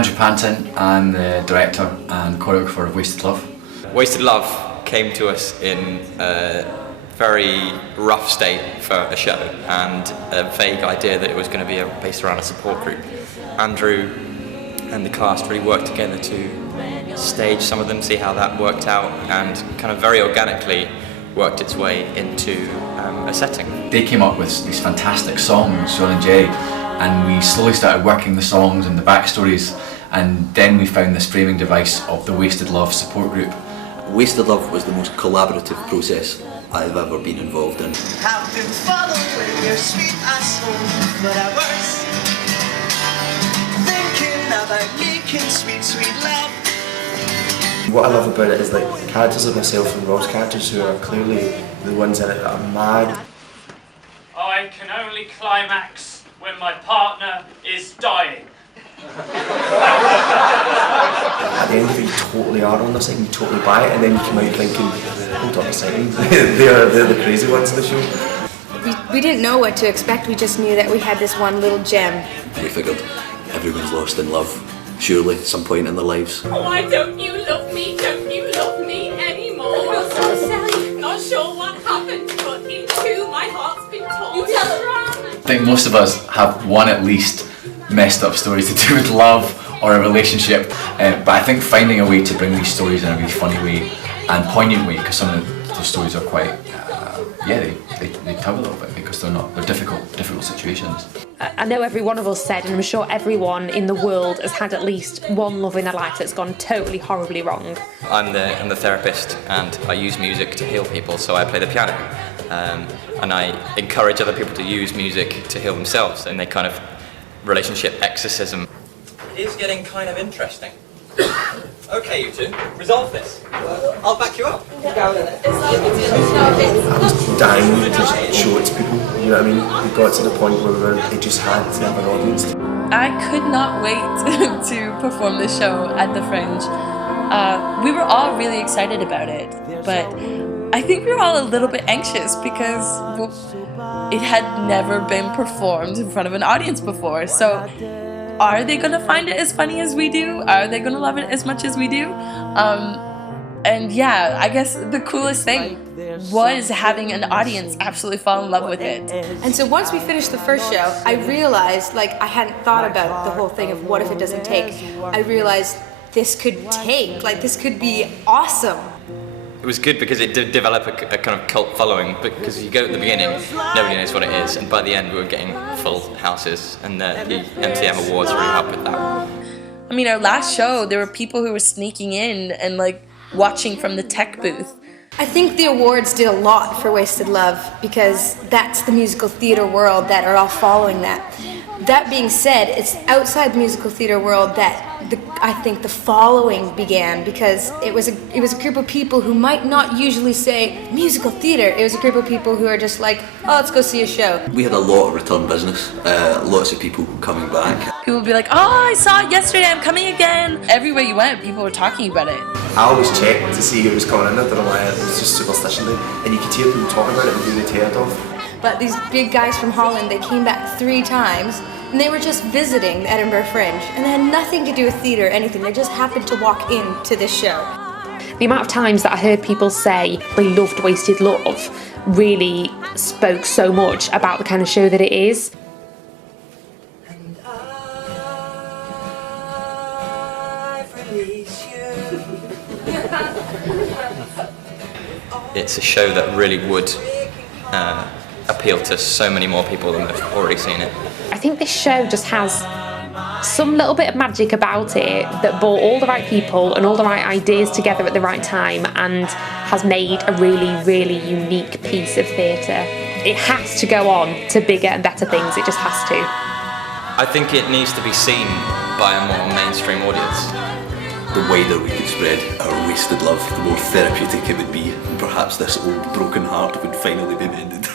Andrew Panton. I'm the director and choreographer of Wasted Love. Wasted Love came to us in a very rough state for a show and a vague idea that it was going to be based around a support group. Andrew and the cast really worked together to stage some of them, see how that worked out, and kind of very organically worked its way into a setting. They came up with these fantastic songs, Sean and Jerry, and we slowly started working the songs and the backstories, and then we found this framing device of the Wasted Love support group. Wasted Love was the most collaborative process I've ever been involved in. I've been following your sweet asshole, but I was thinking about making sweet, sweet love. What I love about it is like characters like myself and Rob's characters who are clearly the ones in it that are mad. I can only climax when my partner is dying. At the end of it, you totally are on this thing, you totally buy it, and then you come out thinking, hold on a second, they're the crazy ones in the show. We didn't know what to expect, we just knew that we had this one little gem. We figured everyone's lost in love, surely, at some point in their lives. Why don't you love me? Don't you love me anymore? I'm so sad. Not sure what happened, but in two, my heart's been torn. You tell her. I think most of us have one at least messed up story to do with love or a relationship, but I think finding a way to bring these stories in a really funny way and poignant way, because some of the stories are quite, they tug a little bit because they're difficult situations. I know every one of us said, and I'm sure everyone in the world has had at least one love in their life that's gone totally horribly wrong. I'm the therapist, and I use music to heal people, so I play the piano. And I encourage other people to use music to heal themselves, and they kind of relationship exorcism. It is getting kind of interesting. Okay, you two, resolve this. I'll back you up. I was dying to show it to people, you know what I mean? We got to the point where it just had to have an audience. I could not wait to perform the show at the Fringe. We were all really excited about it, but I think we were all a little bit anxious because it had never been performed in front of an audience before. So are they going to find it as funny as we do? Are they going to love it as much as we do? And yeah, I guess the coolest thing was having an audience absolutely fall in love with it. And so once we finished the first show, I realized, like, I hadn't thought about the whole thing of what if it doesn't take. I realized this could take, like, this could be awesome. It was good because it did develop a kind of cult following, because you go at the beginning, nobody knows what it is, and by the end we were getting full houses, and the MTM Awards really helped with that. I mean, our last show, there were people who were sneaking in and like watching from the tech booth. I think the awards did a lot for Wasted Love because that's the musical theater world that are all following that. That being said, it's outside the musical theater world that I think the following began, because it was a group of people who might not usually say musical theater. It was a group of people who are just like, oh, let's go see a show. We had a lot of return business, lots of people coming back. People would be like, oh, I saw it yesterday, I'm coming again. Everywhere you went, people were talking about it. I always checked to see who was coming in. I don't know why, it was just superstition thing. And you could hear people talking about it and who they'd heard of. But these big guys from Holland, they came back 3 times, and they were just visiting the Edinburgh Fringe, and they had nothing to do with theatre or anything. They just happened to walk into this show. The amount of times that I heard people say they loved Wasted Love really spoke so much about the kind of show that it is. It's a show that really would appeal to so many more people than have already seen it. I think this show just has some little bit of magic about it that brought all the right people and all the right ideas together at the right time and has made a really, really unique piece of theatre. It has to go on to bigger and better things, it just has to. I think it needs to be seen by a more mainstream audience. The wider we could spread our wasted love, the more therapeutic it would be, and perhaps this old broken heart would finally be mended.